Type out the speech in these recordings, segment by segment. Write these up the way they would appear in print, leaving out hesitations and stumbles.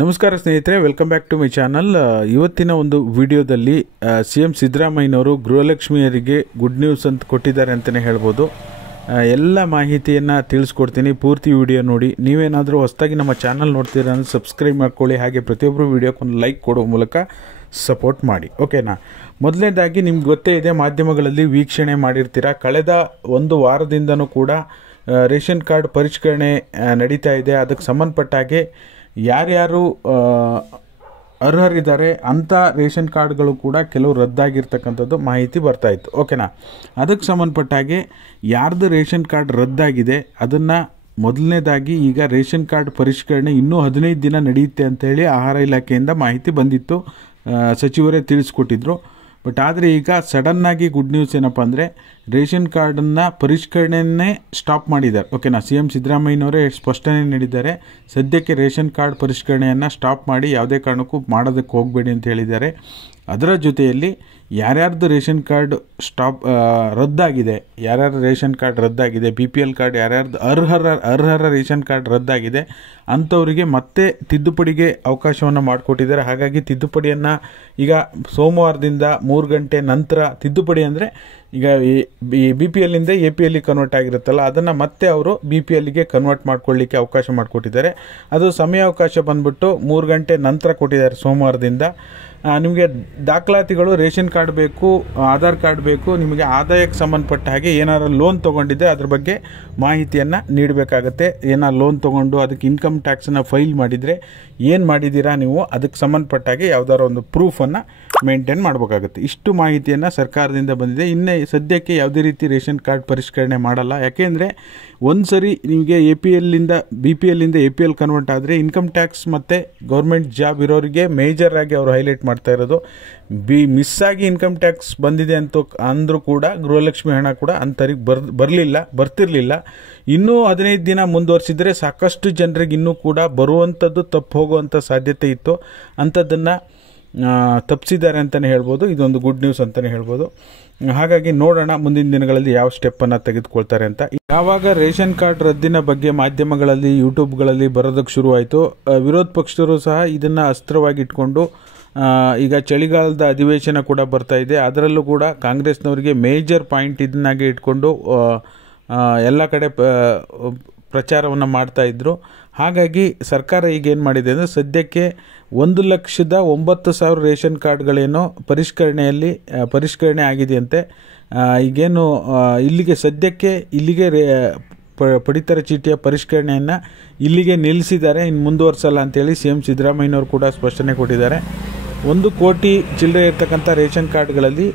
ನಮಸ್ಕಾರ ಸ್ನೇಹಿತರೆ, welcome back to my channel. ಇವತ್ತಿನ ಒಂದು ವಿಡಿಯೋದಲ್ಲಿ CM ಸಿದ್ದರಾಮಯ್ಯನವರು ಗೃಹಲಕ್ಷ್ಮಿಯರಿಗೆ ಗುಡ್ ನ್ಯೂಸ್ ಅಂತ ಕೊಟ್ಟಿದ್ದಾರೆ ಅಂತಲೇ ಹೇಳ್ಬೋದು. ಎಲ್ಲ ಮಾಹಿತಿಯನ್ನು ತಿಳಿಸ್ಕೊಡ್ತೀನಿ. ಪೂರ್ತಿ ವಿಡಿಯೋ ನೋಡಿ. ನೀವೇನಾದರೂ ಹೊಸದಾಗಿ ನಮ್ಮ ಚಾನಲ್ ನೋಡ್ತೀರಾ ಅಂದರೆ ಸಬ್ಸ್ಕ್ರೈಬ್ ಮಾಡ್ಕೊಳ್ಳಿ. ಹಾಗೆ ಪ್ರತಿಯೊಬ್ಬರು ವಿಡಿಯೋಕ್ಕೊಂದು ಲೈಕ್ ಕೊಡೋ ಮೂಲಕ ಸಪೋರ್ಟ್ ಮಾಡಿ, ಓಕೆನಾ. ಮೊದಲನೇದಾಗಿ ನಿಮ್ಗೆ ಗೊತ್ತೇ ಇದೆ, ಮಾಧ್ಯಮಗಳಲ್ಲಿ ವೀಕ್ಷಣೆ ಮಾಡಿರ್ತೀರ. ಕಳೆದ ಒಂದು ವಾರದಿಂದನೂ ಕೂಡ ರೇಷನ್ ಕಾರ್ಡ್ ಪರಿಷ್ಕರಣೆ ನಡೀತಾ ಇದೆ. ಅದಕ್ಕೆ ಸಂಬಂಧಪಟ್ಟ ಹಾಗೆ ಯಾರ್ಯಾರು ಅರ್ಹರಿದ್ದಾರೆ ಅಂಥ ರೇಷನ್ ಕಾರ್ಡ್ಗಳು ಕೂಡ ಕೆಲವು ರದ್ದಾಗಿರ್ತಕ್ಕಂಥದ್ದು ಮಾಹಿತಿ ಬರ್ತಾಯಿತ್ತು, ಓಕೆನಾ. ಅದಕ್ಕೆ ಸಂಬಂಧಪಟ್ಟ ಹಾಗೆ ಯಾರ್ದು ರೇಷನ್ ಕಾರ್ಡ್ ರದ್ದಾಗಿದೆ ಅದನ್ನು ಮೊದಲನೇದಾಗಿ ಈಗ ರೇಷನ್ ಕಾರ್ಡ್ ಪರಿಷ್ಕರಣೆ ಇನ್ನೂ 15 ದಿನ ನಡೆಯುತ್ತೆ ಅಂತೇಳಿ ಆಹಾರ ಇಲಾಖೆಯಿಂದ ಮಾಹಿತಿ ಬಂದಿತ್ತು. ಸಚಿವರೇ ತಿಳಿಸ್ಕೊಟ್ಟಿದ್ರು. ಬಟ್ ಆದರೆ ಈಗ ಸಡನ್ನಾಗಿ ಗುಡ್ ನ್ಯೂಸ್ ಏನಪ್ಪ ಅಂದರೆ, ರೇಷನ್ ಕಾರ್ಡನ್ನು ಪರಿಷ್ಕರಣೆಯನ್ನೇ ಸ್ಟಾಪ್ ಮಾಡಿದ್ದಾರೆ, ಓಕೆನಾ. CM ಸಿದ್ದರಾಮಯ್ಯನವರೇ ಸ್ಪಷ್ಟನೆ ನೀಡಿದ್ದಾರೆ. ಸದ್ಯಕ್ಕೆ ರೇಷನ್ ಕಾರ್ಡ್ ಪರಿಷ್ಕರಣೆಯನ್ನು ಸ್ಟಾಪ್ ಮಾಡಿ ಯಾವುದೇ ಕಾರಣಕ್ಕೂ ಮಾಡೋದಕ್ಕೆ ಹೋಗಬೇಡಿ ಅಂತ ಹೇಳಿದ್ದಾರೆ. ಅದರ ಜೊತೆಯಲ್ಲಿ ಯಾರ್ಯಾರ್ದು ರೇಷನ್ ಕಾರ್ಡ್ ರದ್ದಾಗಿದೆ, ಯಾರ್ಯಾರು ರೇಷನ್ ಕಾರ್ಡ್ ರದ್ದಾಗಿದೆ, BPL ಕಾರ್ಡ್ ಯಾರ್ಯಾರ್ದು ಅರ್ಹರ ರೇಷನ್ ಕಾರ್ಡ್ ರದ್ದಾಗಿದೆ ಅಂಥವರಿಗೆ ಮತ್ತೆ ತಿದ್ದುಪಡಿಗೆ ಅವಕಾಶವನ್ನು ಮಾಡಿಕೊಟ್ಟಿದ್ದಾರೆ. ಹಾಗಾಗಿ ತಿದ್ದುಪಡಿಯನ್ನು ಈಗ ಸೋಮವಾರದಿಂದ 3 ಗಂಟೆ ನಂತರ ತಿದ್ದುಪಡಿ ಅಂದರೆ ಈಗ BPLನಿಂದ APL ಕನ್ವರ್ಟ್ ಆಗಿರುತ್ತಲ್ಲ, ಅದನ್ನು ಮತ್ತೆ ಅವರು BPLಗೆ ಕನ್ವರ್ಟ್ ಮಾಡ್ಕೊಳ್ಳಿಕ್ಕೆ ಅವಕಾಶ ಮಾಡಿಕೊಟ್ಟಿದ್ದಾರೆ. ಅದು ಸಮಯಾವಕಾಶ ಬಂದ್ಬಿಟ್ಟು 3 ಗಂಟೆ ನಂತರ ಕೊಟ್ಟಿದ್ದಾರೆ ಸೋಮವಾರದಿಂದ. ನಿಮಗೆ ದಾಖಲಾತಿಗಳು ರೇಷನ್ ಕಾರ್ಡ್ ಬೇಕು, ಆಧಾರ್ ಕಾರ್ಡ್ ಬೇಕು, ನಿಮಗೆ ಆದಾಯಕ್ಕೆ ಸಂಬಂಧಪಟ್ಟ ಹಾಗೆ ಏನಾದ್ರು ಲೋನ್ ತೊಗೊಂಡಿದ್ದೆ ಅದ್ರ ಬಗ್ಗೆ ಮಾಹಿತಿಯನ್ನು ನೀಡಬೇಕಾಗತ್ತೆ. ಏನಾರು ಲೋನ್ ತೊಗೊಂಡು ಅದಕ್ಕೆ ಇನ್ಕಮ್ ಟ್ಯಾಕ್ಸನ್ನು ಫೈಲ್ ಮಾಡಿದರೆ ಏನು ಮಾಡಿದ್ದೀರಾ ನೀವು, ಅದಕ್ಕೆ ಸಂಬಂಧಪಟ್ಟ ಹಾಗೆ ಯಾವುದಾದ್ರು ಒಂದು ಪ್ರೂಫನ್ನು ಮೇಂಟೈನ್ ಮಾಡಬೇಕಾಗುತ್ತೆ. ಇಷ್ಟು ಮಾಹಿತಿಯನ್ನು ಸರ್ಕಾರದಿಂದ ಬಂದಿದೆ. ಇನ್ನು ಸದ್ಯಕ್ಕೆ ಯಾವುದೇ ರೀತಿ ರೇಷನ್ ಕಾರ್ಡ್ ಪರಿಷ್ಕರಣೆ ಮಾಡಲ್ಲ. ಯಾಕೆಂದರೆ ಒಂದು ಸರಿ ನಿಮಗೆ BPLನಿಂದ APL ಕನ್ವರ್ಟ್ ಆದರೆ ಇನ್ಕಮ್ ಟ್ಯಾಕ್ಸ್ ಮತ್ತು ಗೌರ್ಮೆಂಟ್ ಜಾಬ್ ಇರೋರಿಗೆ ಮೇಜರ್ ಆಗಿ ಅವರು ಹೈಲೈಟ್ ಮಾಡ್ತಾ ಇರೋದು, ಮಿಸ್ ಆಗಿ ಇನ್ಕಮ್ ಟ್ಯಾಕ್ಸ್ ಬಂದಿದೆ ಅಂತ ಅಂದರೂ ಕೂಡ ಗೃಹಲಕ್ಷ್ಮಿ ಹಣ ಕೂಡ ಅಂಥವ್ರಿಗೆ ಬರ್ತಿರಲಿಲ್ಲ. ಇನ್ನೂ 15 ದಿನ ಮುಂದುವರಿಸಿದರೆ ಸಾಕಷ್ಟು ಜನರಿಗೆ ಇನ್ನೂ ಕೂಡ ಬರುವಂಥದ್ದು ತಪ್ಪು ಹೋಗುವಂಥ ಸಾಧ್ಯತೆ ಇತ್ತು. ಅಂಥದ್ದನ್ನು ತಪ್ಪಿಸಿದ್ದಾರೆ ಅಂತಲೇ ಹೇಳ್ಬೋದು. ಇದೊಂದು ಗುಡ್ ನ್ಯೂಸ್ ಅಂತಲೇ ಹೇಳ್ಬೋದು. ಹಾಗಾಗಿ ನೋಡೋಣ ಮುಂದಿನ ದಿನಗಳಲ್ಲಿ ಯಾವ ಸ್ಟೆಪ್ಪನ್ನು ತೆಗೆದುಕೊಳ್ತಾರೆ ಅಂತ. ಯಾವಾಗ ರೇಷನ್ ಕಾರ್ಡ್ ರದ್ದಿನ ಬಗ್ಗೆ ಮಾಧ್ಯಮಗಳಲ್ಲಿ ಯೂಟ್ಯೂಬ್ಗಳಲ್ಲಿ ಬರೋದಕ್ಕೆ ಶುರುವಾಯಿತು, ವಿರೋಧ ಪಕ್ಷದವರು ಸಹ ಇದನ್ನು ಅಸ್ತ್ರವಾಗಿ ಇಟ್ಕೊಂಡು ಈಗ ಚಳಿಗಾಲದ ಅಧಿವೇಶನ ಕೂಡ ಬರ್ತಾ ಇದೆ. ಅದರಲ್ಲೂ ಕೂಡ ಕಾಂಗ್ರೆಸ್ನವರಿಗೆ ಮೇಜರ್ ಪಾಯಿಂಟ್ ಇದನ್ನಾಗೆ ಇಟ್ಕೊಂಡು ಎಲ್ಲ ಕಡೆ ಪ್ರಚಾರವನ್ನು ಮಾಡ್ತಾ ಇದ್ರು. ಹಾಗಾಗಿ ಸರ್ಕಾರ ಈಗ ಏನು ಮಾಡಿದೆ ಅಂದರೆ, ಸದ್ಯಕ್ಕೆ 1,09,000 ರೇಷನ್ ಕಾರ್ಡ್ಗಳೇನೋ ಪರಿಷ್ಕರಣೆ ಆಗಿದೆಯಂತೆ. ಈಗೇನು ಇಲ್ಲಿಗೆ ಪಡಿತರ ಚೀಟಿಯ ಪರಿಷ್ಕರಣೆಯನ್ನು ಇಲ್ಲಿಗೆ ನಿಲ್ಲಿಸಿದ್ದಾರೆ, ಇನ್ನು ಮುಂದುವರಿಸಲ್ಲ ಅಂತೇಳಿ CM ಸಿದ್ದರಾಮಯ್ಯನವರು ಕೂಡ ಸ್ಪಷ್ಟನೆ ಕೊಟ್ಟಿದ್ದಾರೆ. 1 ಕೋಟಿ ಚಿಲ್ಲರೆ ಇರ್ತಕ್ಕಂಥ ರೇಷನ್ ಕಾರ್ಡ್ಗಳಲ್ಲಿ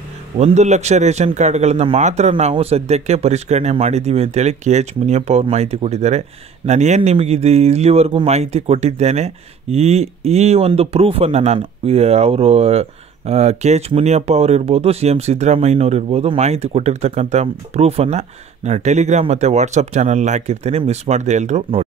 1 ಲಕ್ಷ ರೇಷನ್ ಕಾರ್ಡ್ಗಳನ್ನು ಮಾತ್ರ ನಾವು ಸದ್ಯಕ್ಕೆ ಪರಿಷ್ಕರಣೆ ಮಾಡಿದ್ದೀವಿ ಅಂತೇಳಿ KH ಮುನಿಯಪ್ಪ ಅವರು ಮಾಹಿತಿ ಕೊಟ್ಟಿದ್ದಾರೆ. ನಾನು ಏನು ನಿಮಗೆ ಇಲ್ಲಿವರೆಗೂ ಮಾಹಿತಿ ಕೊಟ್ಟಿದ್ದೇನೆ, ಈ ಒಂದು ಪ್ರೂಫನ್ನು ನಾನು ಅವರು KH ಮುನಿಯಪ್ಪ ಅವರು ಇರ್ಬೋದು, CM ಸಿದ್ದರಾಮಯ್ಯನವರು ಇರ್ಬೋದು, ಮಾಹಿತಿ ಕೊಟ್ಟಿರ್ತಕ್ಕಂಥ ಪ್ರೂಫನ್ನು ನಾನು ಟೆಲಿಗ್ರಾಮ್ ಮತ್ತು ವಾಟ್ಸಪ್ ಚಾನಲ್ ಹಾಕಿರ್ತೀನಿ. ಮಿಸ್ ಮಾಡದೆ ಎಲ್ಲರೂ ನೋಡಿ.